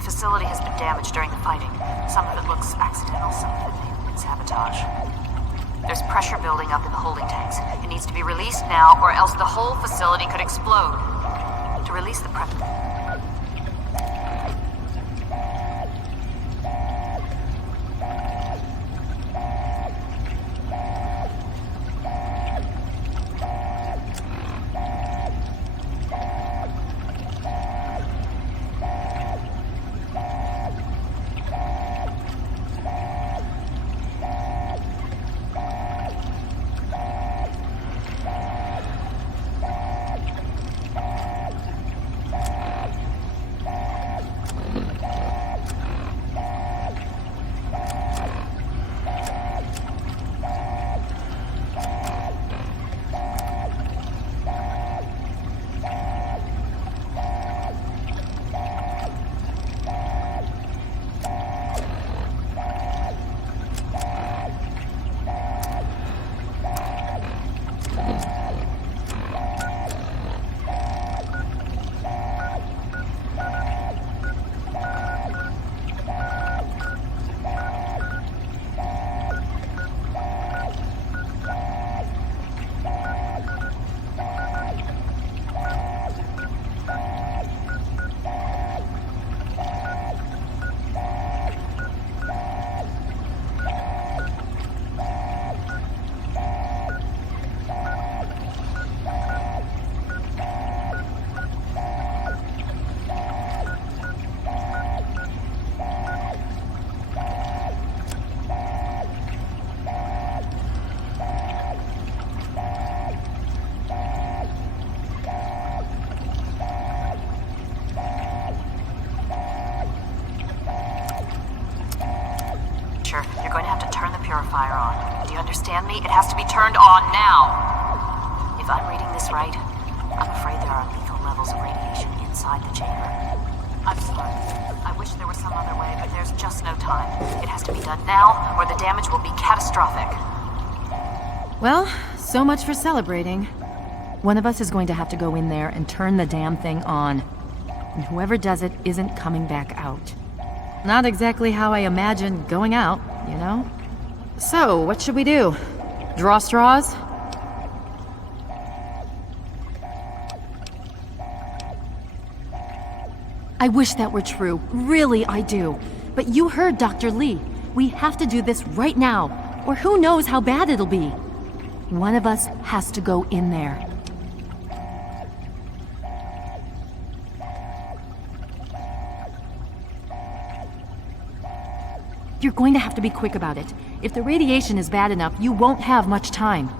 The facility has been damaged during the fighting. Some of it looks accidental, some of it may have been sabotage. There's pressure building up in the holding tanks. It needs to be released now, or else the whole facility could explode. To release the You're going to have to turn the purifier on. Do you understand me? It has to be turned on now. If I'm reading this right, I'm afraid there are lethal levels of radiation inside the chamber. I'm sorry. I wish there was some other way, but there's just no time. It has to be done now, or the damage will be catastrophic. Well, so much for celebrating. One of us is going to have to go in there and turn the damn thing on. And whoever does it isn't coming back out. Not exactly how I imagined going out, you know? So, what should we do? Draw straws? I wish that were true. Really, I do. But you heard Dr. Lee. We have to do this right now, or who knows how bad it'll be. One of us has to go in there. You're going to have to be quick about it. If the radiation is bad enough, you won't have much time.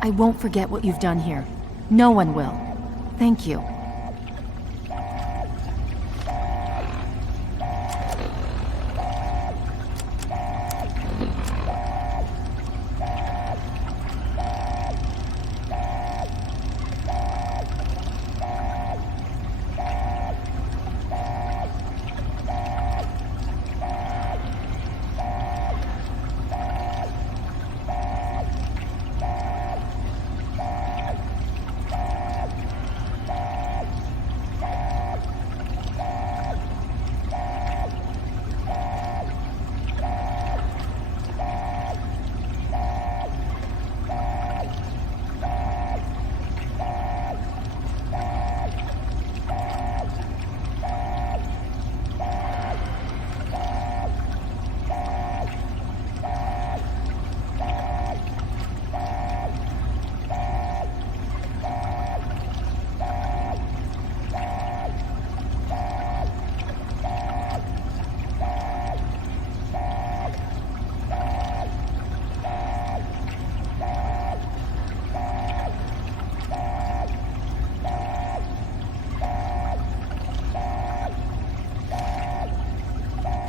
I won't forget what you've done here. No one will. Thank you.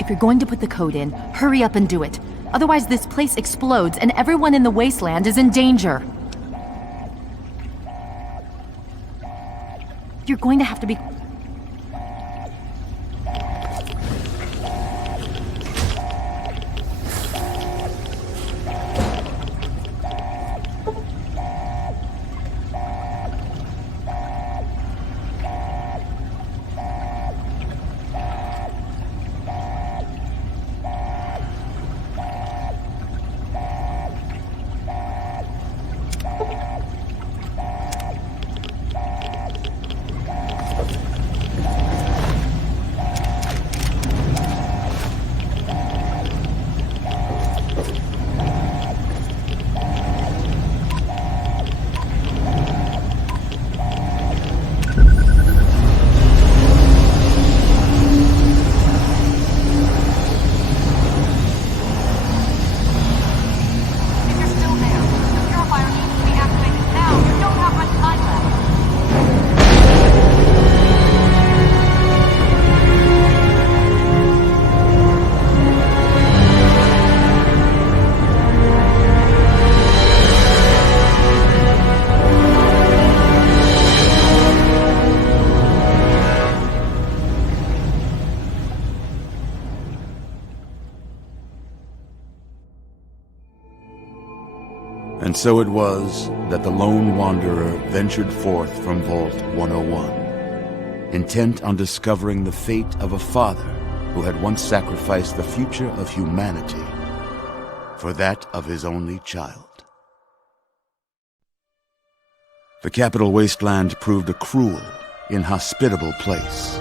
If you're going to put the code in, hurry up and do it. Otherwise this place explodes and everyone in the wasteland is in danger. You're going to have to be... And so it was that the lone wanderer ventured forth from Vault 101, intent on discovering the fate of a father who had once sacrificed the future of humanity for that of his only child. The Capital Wasteland proved a cruel, inhospitable place,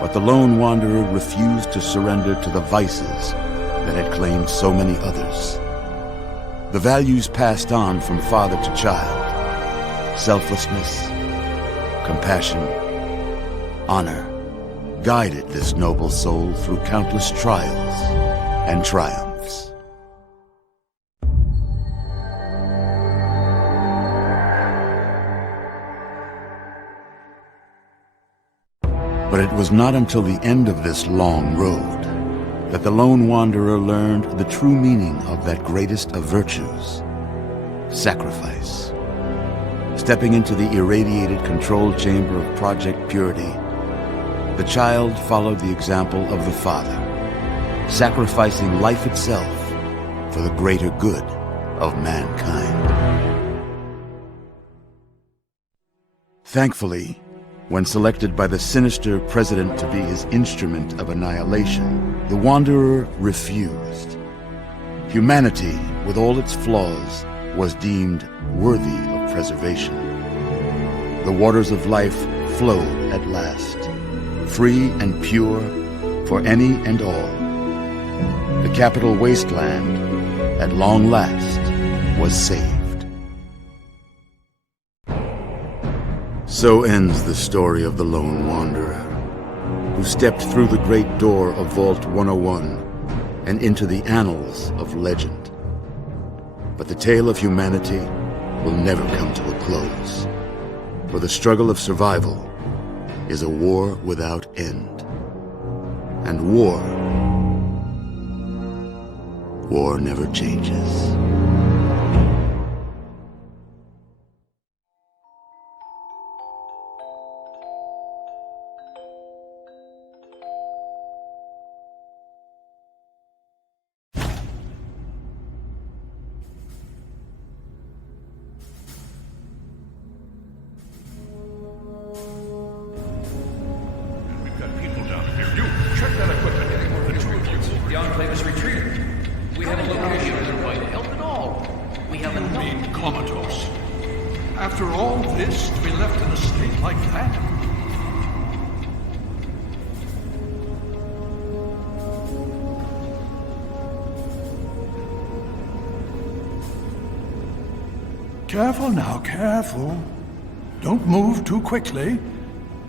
but the lone wanderer refused to surrender to the vices that had claimed so many others. The values passed on from father to child, selflessness, compassion, honor, guided this noble soul through countless trials and triumphs. But it was not until the end of this long road that the lone wanderer learned the true meaning of that greatest of virtues, sacrifice. Stepping into the irradiated control chamber of Project Purity, the child followed the example of the father, sacrificing life itself for the greater good of mankind. Thankfully, when selected by the sinister president to be his instrument of annihilation, the Wanderer refused. Humanity, with all its flaws, was deemed worthy of preservation. The waters of life flowed at last, free and pure for any and all. The Capital Wasteland, at long last, was saved. So ends the story of the lone wanderer, who stepped through the great door of Vault 101 and into the annals of legend. But the tale of humanity will never come to a close, for the struggle of survival is a war without end. And war never changes. After all this, to be left in a state like that? Careful now, careful. Don't move too quickly.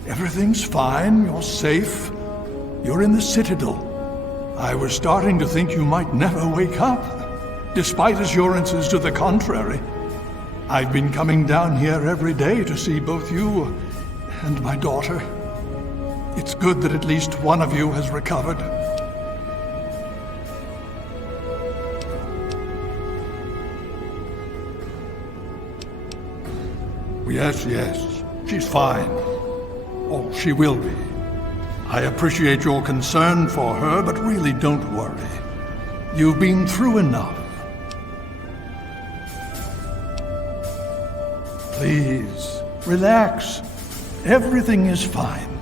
Everything's fine, you're safe. You're in the Citadel. I was starting to think you might never wake up, despite assurances to the contrary. I've been coming down here every day to see both you and my daughter. It's good that at least one of you has recovered. Yes, she's fine. Oh, she will be. I appreciate your concern for her, but really don't worry. You've been through enough. Please, relax. Everything is fine.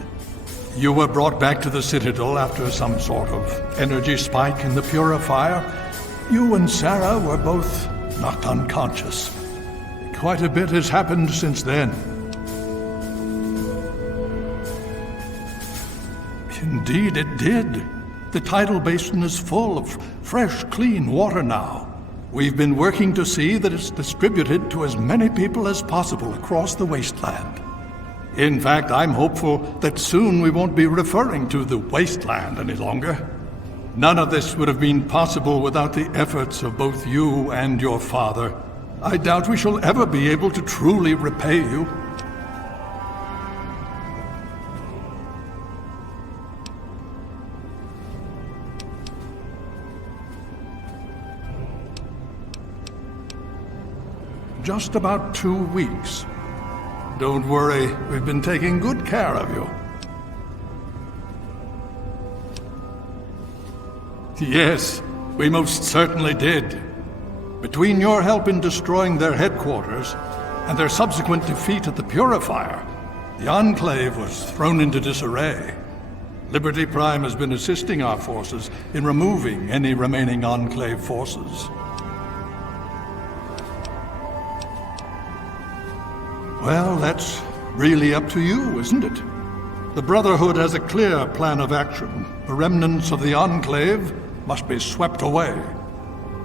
You were brought back to the Citadel after some sort of energy spike in the purifier. You and Sarah were both knocked unconscious. Quite a bit has happened since then. Indeed, it did. The tidal basin is full of fresh, clean water now. We've been working to see that it's distributed to as many people as possible across the wasteland. In fact, I'm hopeful that soon we won't be referring to the wasteland any longer. None of this would have been possible without the efforts of both you and your father. I doubt we shall ever be able to truly repay you. Just about 2 weeks. Don't worry, we've been taking good care of you. Yes, we most certainly did. Between your help in destroying their headquarters and their subsequent defeat at the Purifier, the Enclave was thrown into disarray. Liberty Prime has been assisting our forces in removing any remaining Enclave forces. Well, that's really up to you, isn't it? The Brotherhood has a clear plan of action. The remnants of the Enclave must be swept away.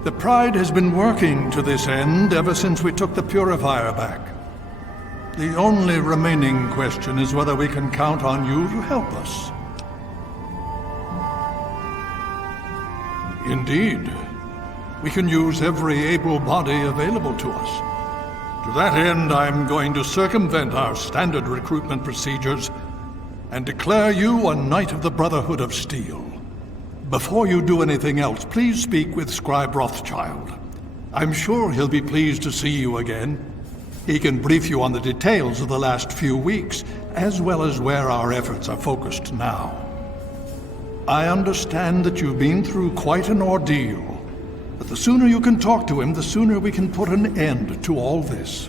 The Pride has been working to this end ever since we took the Purifier back. The only remaining question is whether we can count on you to help us. Indeed. We can use every able body available to us. To that end, I'm going to circumvent our standard recruitment procedures and declare you a Knight of the Brotherhood of Steel. Before you do anything else, please speak with Scribe Rothschild. I'm sure he'll be pleased to see you again. He can brief you on the details of the last few weeks, as well as where our efforts are focused now. I understand that you've been through quite an ordeal, but the sooner you can talk to him, the sooner we can put an end to all this.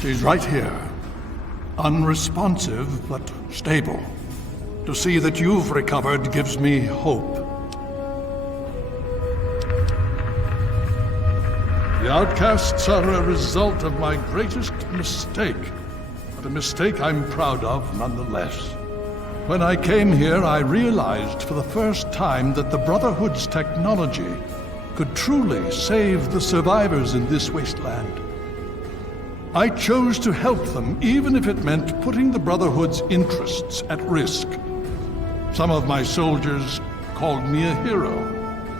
She's right here. Unresponsive, but stable. To see that you've recovered gives me hope. The outcasts are a result of my greatest mistake, but a mistake I'm proud of nonetheless. When I came here, I realized for the first time that the Brotherhood's technology could truly save the survivors in this wasteland. I chose to help them, even if it meant putting the Brotherhood's interests at risk. Some of my soldiers called me a hero.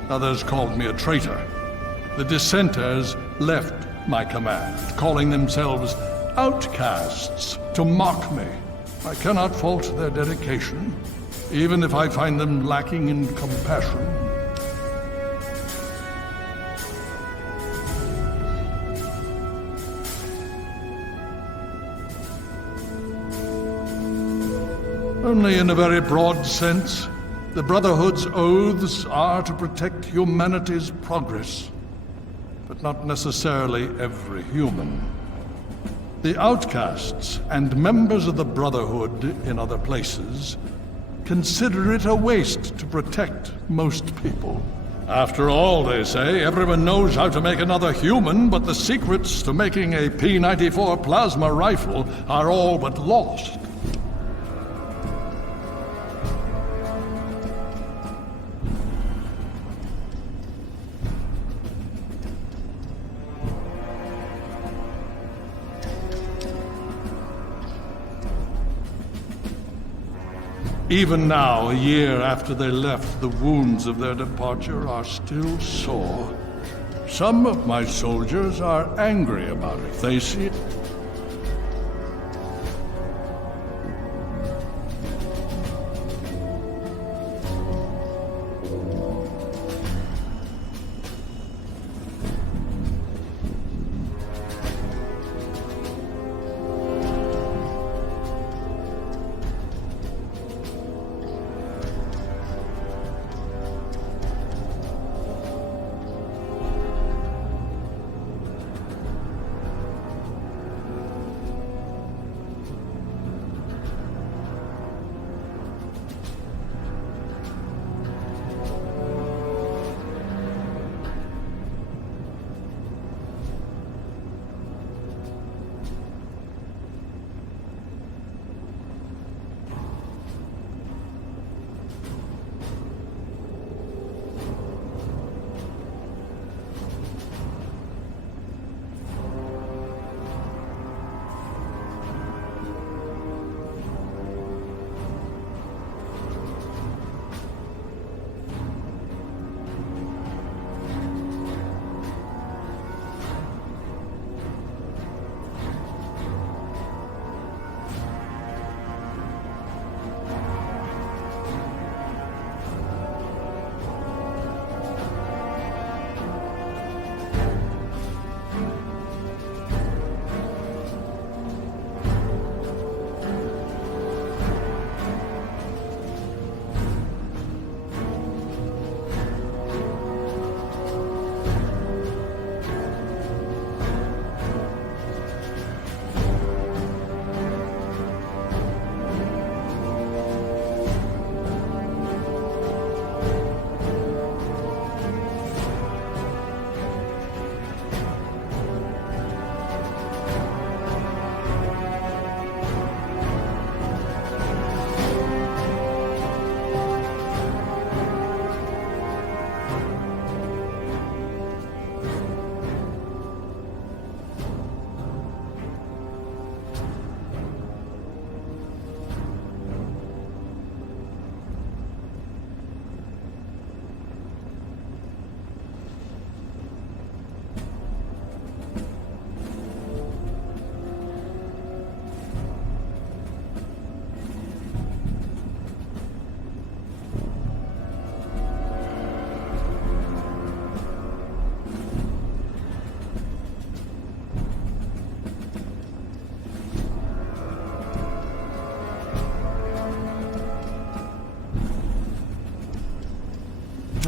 Others called me a traitor. The dissenters left my command, calling themselves outcasts to mock me. I cannot fault their dedication, even if I find them lacking in compassion. Only in a very broad sense. The Brotherhood's oaths are to protect humanity's progress, but not necessarily every human. The outcasts and members of the Brotherhood in other places consider it a waste to protect most people. After all, they say, everyone knows how to make another human, but the secrets to making a P-94 plasma rifle are all but lost. Even now, a year after they left, the wounds of their departure are still sore. Some of my soldiers are angry about it. They see it.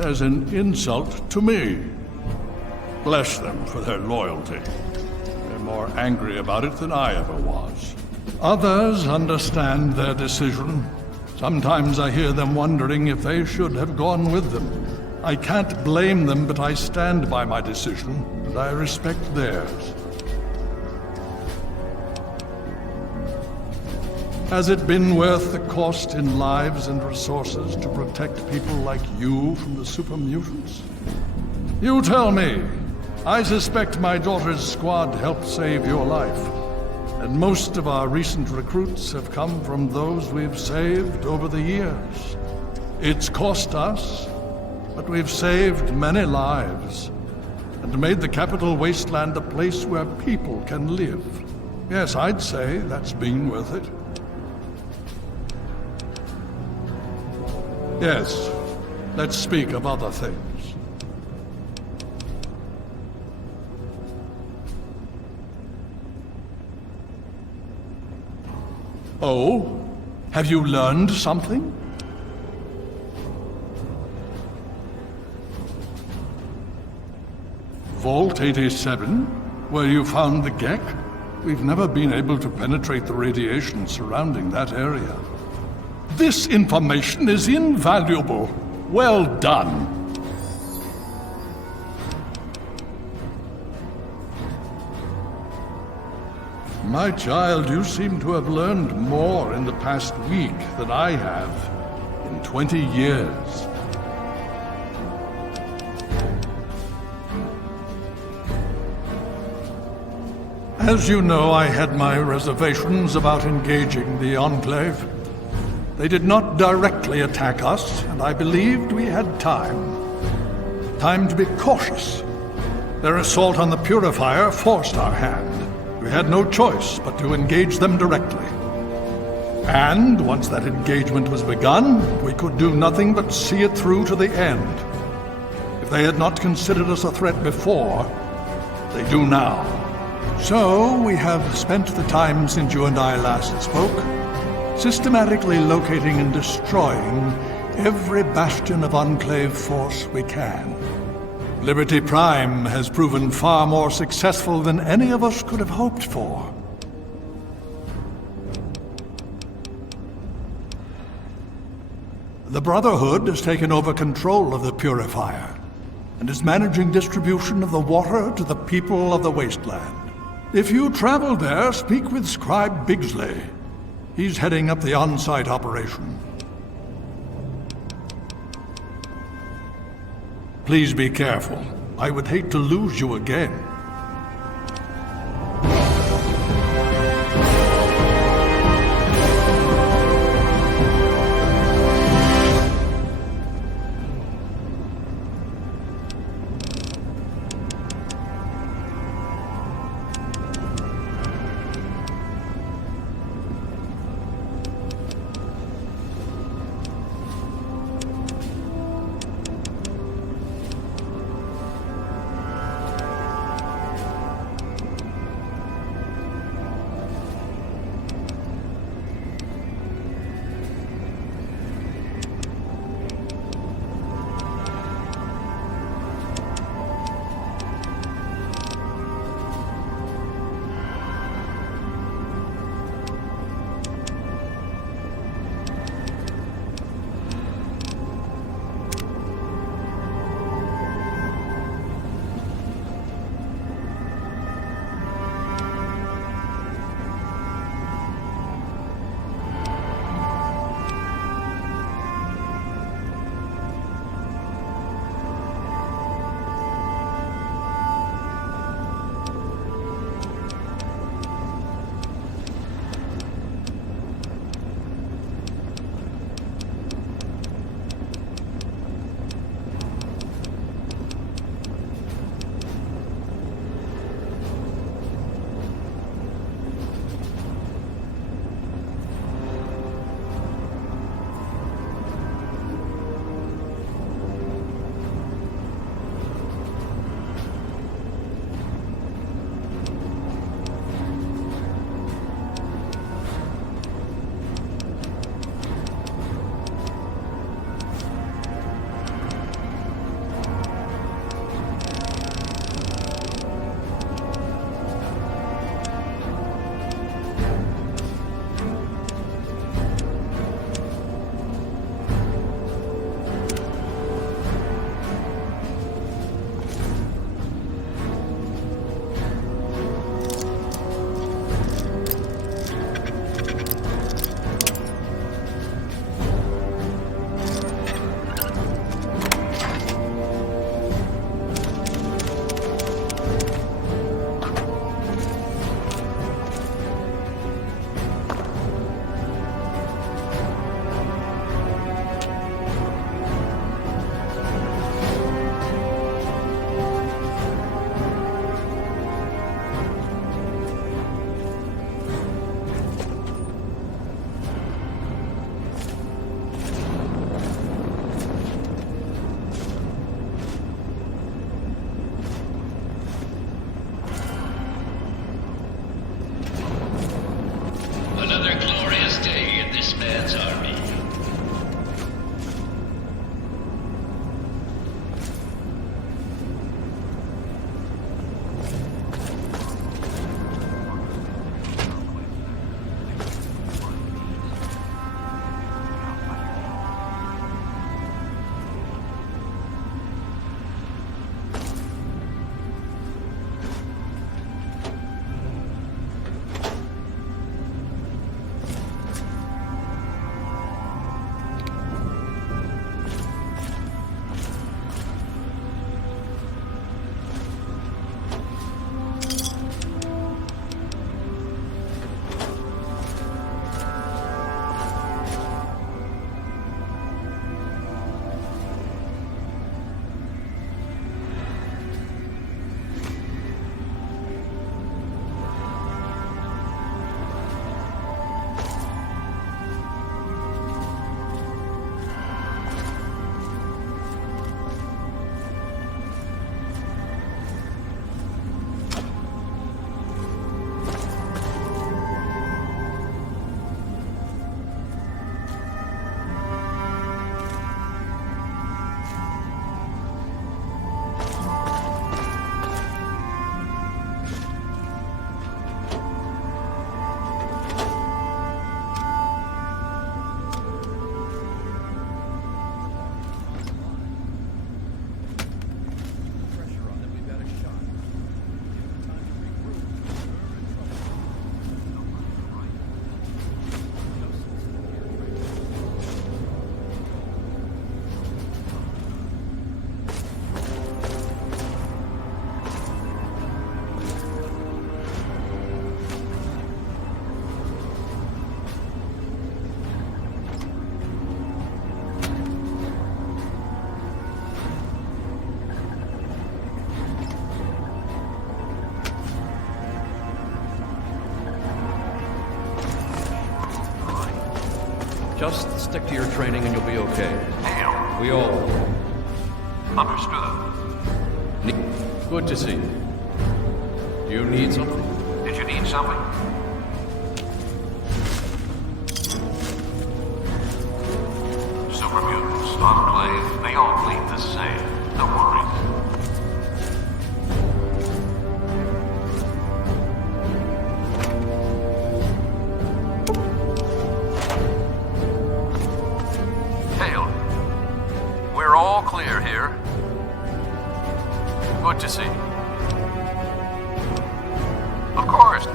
as an insult to me. Bless them for their loyalty. They're more angry about it than I ever was. Others understand their decision. Sometimes I hear them wondering if they should have gone with them. I can't blame them, but I stand by my decision, and I respect theirs. Has it been worth the cost in lives and resources to protect people like you from the super mutants? You tell me. I suspect my daughter's squad helped save your life. And most of our recent recruits have come from those we've saved over the years. It's cost us, but we've saved many lives and made the capital wasteland a place where people can live. Yes, I'd say that's been worth it. Yes, let's speak of other things. Oh? Have you learned something? Vault 87? Where you found the Gek? We've never been able to penetrate the radiation surrounding that area. This information is invaluable. Well done. My child, you seem to have learned more in the past week than I have in 20 years. As you know, I had my reservations about engaging the Enclave. They did not directly attack us, and I believed we had time. Time to be cautious. Their assault on the Purifier forced our hand. We had no choice but to engage them directly. And once that engagement was begun, we could do nothing but see it through to the end. If they had not considered us a threat before, they do now. So we have spent the time since you and I last spoke, systematically locating and destroying every bastion of Enclave force we can. Liberty Prime has proven far more successful than any of us could have hoped for. The Brotherhood has taken over control of the Purifier and is managing distribution of the water to the people of the wasteland. If you travel there, speak with Scribe Bigsley. He's heading up the on-site operation. Please be careful. I would hate to lose you again. Just stick to your training and you'll be okay. Hail. We all will. Understood. Good to see you. Do you need something? Did you need something? Super mutants, enclave, they all bleed the same. No worries. Hail. We're all clear here. Good to see you. Of course.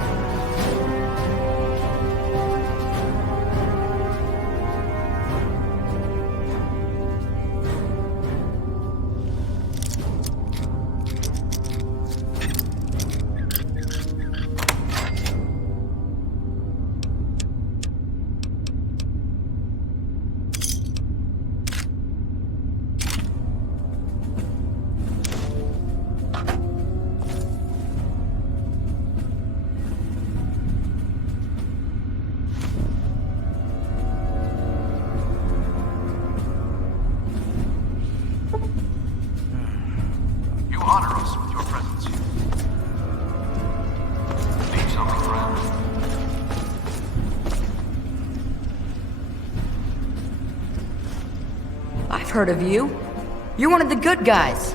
You honor us with your presence. Need something, friend? I've heard of you. You're one of the good guys.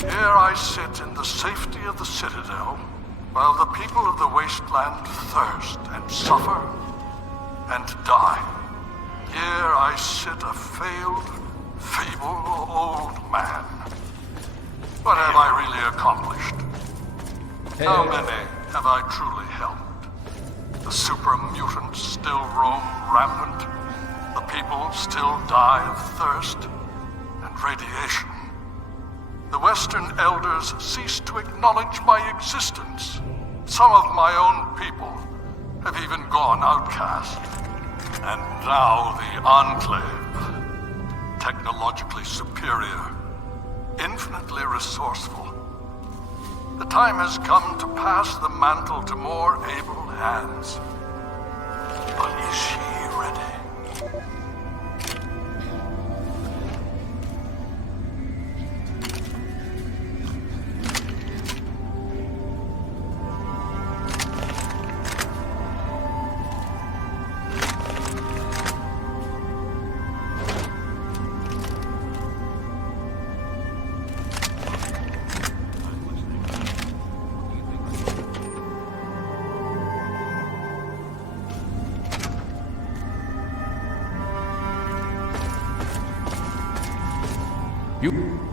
Here I sit in the safety of the Citadel, while the people of the Wasteland thirst and suffer and die. Here I sit a failed, feeble old man. What have I really accomplished? How many have I truly helped? The super mutants still roam rampant. The people still die of thirst and radiation. The Western Elders cease to acknowledge my existence. Some of my own people have even gone outcast. And now the Enclave, technologically superior, infinitely resourceful. The time has come to pass the mantle to more able hands. But is she ready?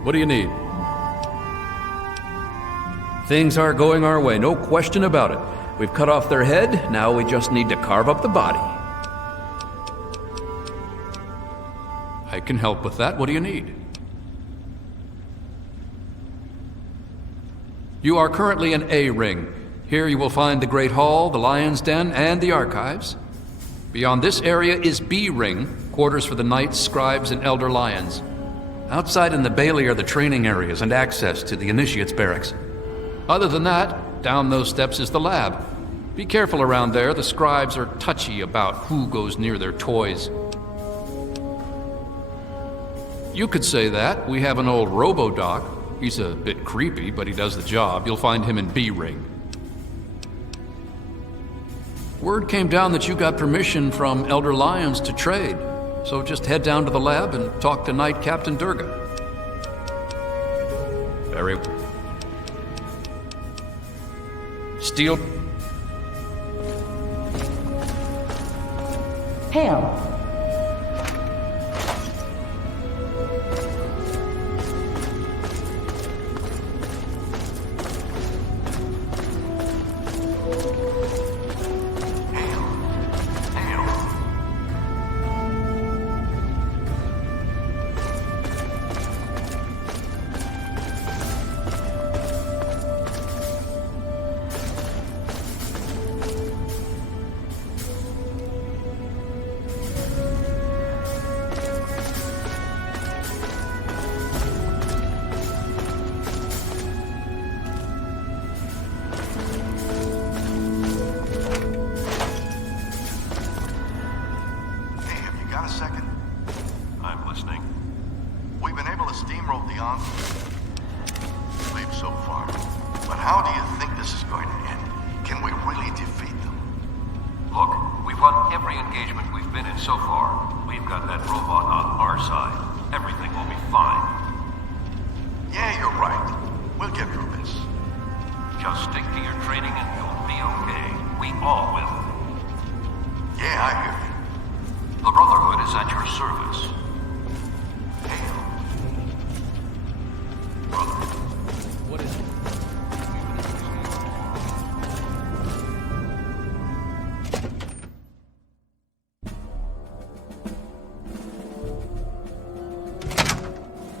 What do you need? Things are going our way, no question about it. We've cut off their head, now we just need to carve up the body. I can help with that. What do you need? You are currently in A Ring. Here you will find the Great Hall, the Lion's Den, and the Archives. Beyond this area is B Ring, quarters for the Knights, Scribes, and Elder Lions. Outside in the Bailey are the training areas and access to the Initiates Barracks. Other than that, down those steps is the lab. Be careful around there, the Scribes are touchy about who goes near their toys. You could say that. We have an old Robo-Doc. He's a bit creepy, but he does the job. You'll find him in B Ring. Word came down that you got permission from Elder Lions to trade. So just head down to the lab and talk to Knight Captain Durga. Very... Steel... Hail.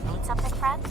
Need something, friend?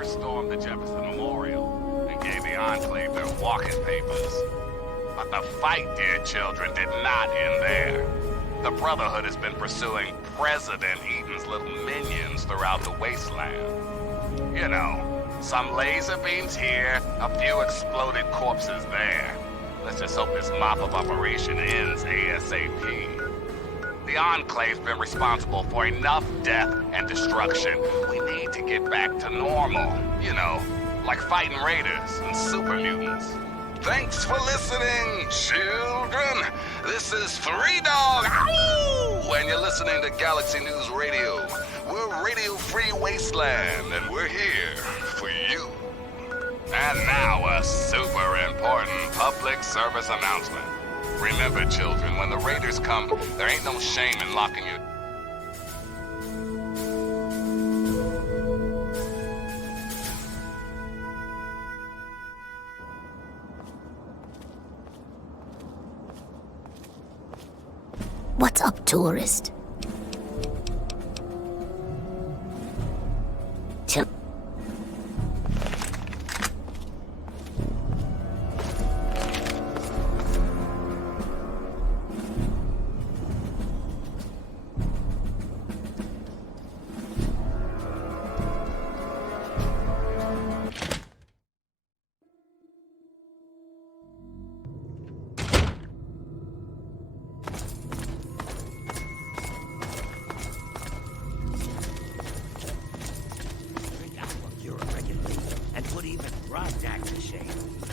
first stormed the Jefferson Memorial and gave the Enclave their walking papers. But the fight, dear children, did not end there. The Brotherhood has been pursuing President Eden's little minions throughout the wasteland. You know, some laser beams here, a few exploded corpses there. Let's just hope this mop-up operation ends ASAP. The Enclave's been responsible for enough death and destruction. We need to get back to normal. You know, like fighting raiders and super mutants. Thanks for listening, children. This is Three Dog, ow! And you're listening to Galaxy News Radio. We're Radio Free Wasteland, and we're here for you. And now a super important public service announcement. Remember, children, when the raiders come, there ain't no shame in locking you. What's up, tourist?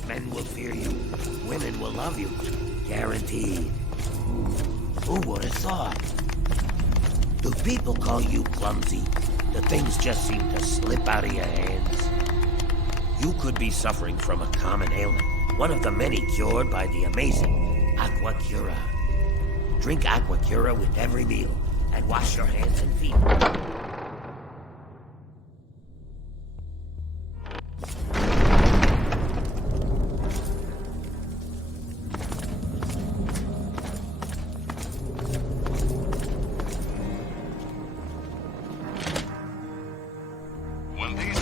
Men will fear you. Women will love you. Guaranteed. Who would have thought? Do people call you clumsy? Do things just seem to slip out of your hands? You could be suffering from a common ailment, one of the many cured by the amazing Aqua Cura. Drink Aqua Cura with every meal, and wash your hands and feet.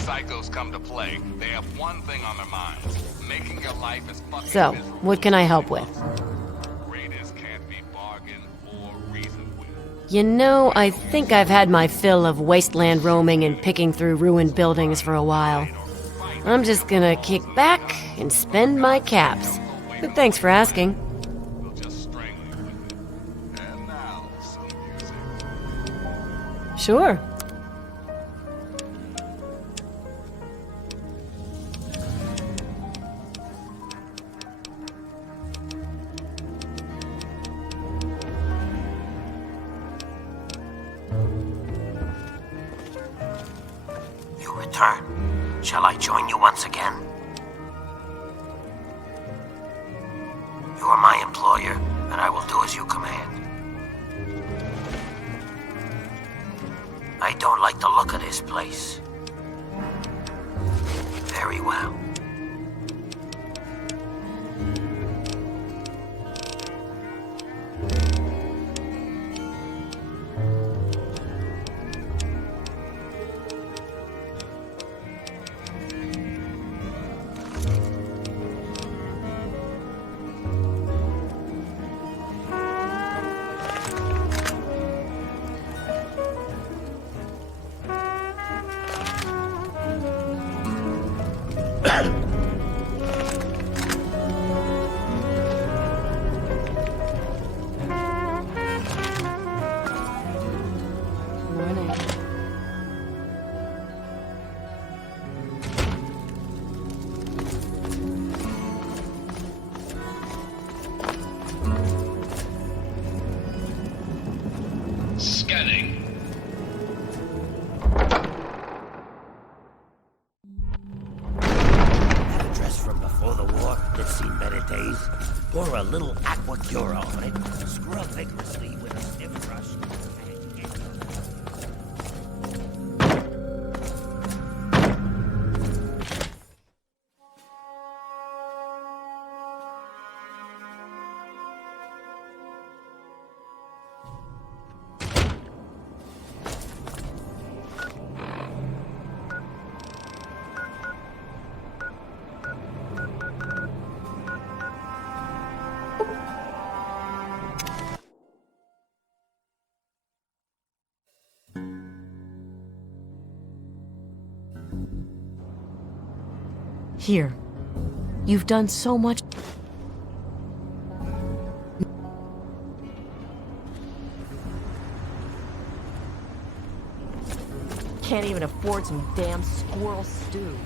Psychos come to play, they have one thing on their minds: making your life as fucking So, what can I help with? Raiders can't be bargained or reasoned with. You know, I think I've had my fill of wasteland roaming and picking through ruined buildings for a while. I'm just gonna kick back and spend my caps. But thanks for asking. We'll just strangle you with it. And now, some music. Sure. Return. Shall I join you once again? You are my employer, and I will do as you command. I don't like the look of this place. Very well. Scanning. That a dress from before the war that's seen better days? Pour a little Aqua Cura on it, scrub vigorously with a stiff brush, and get Here. You've done so much. Can't even afford some damn squirrel stew.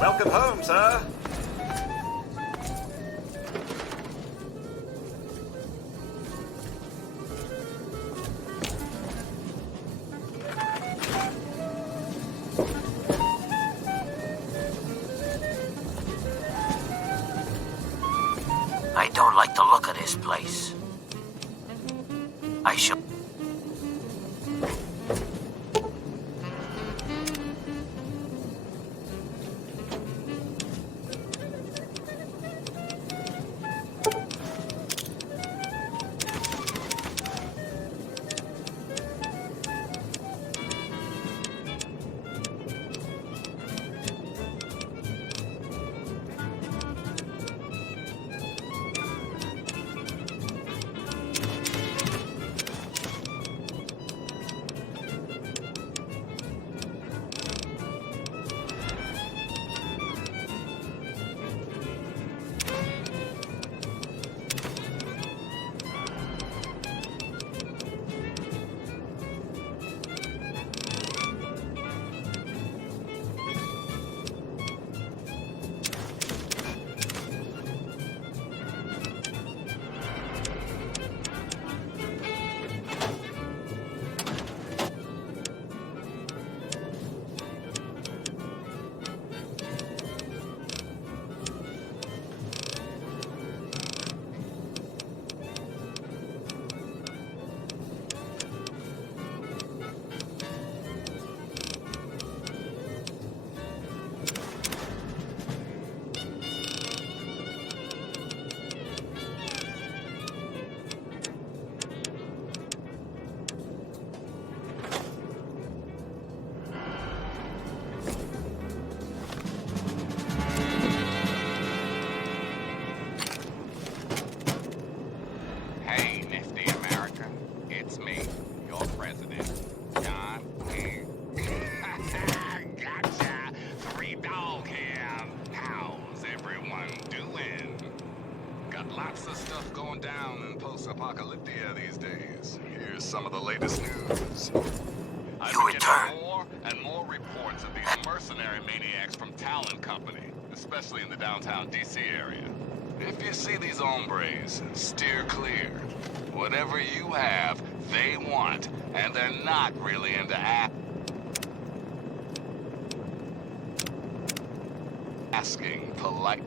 Welcome home, sir. I don't like the look of this place. I should... It's me, your president, John King. Gotcha! 3 Dog here. How's everyone doing? Got lots of stuff going down in post-apocalyptia these days. Here's some of the latest news. I've been getting more and more reports of these mercenary maniacs from Talon Company, especially in the downtown DC area. If you see these hombres, steer clear. Whatever you have, they want, and they're not really into asking polite.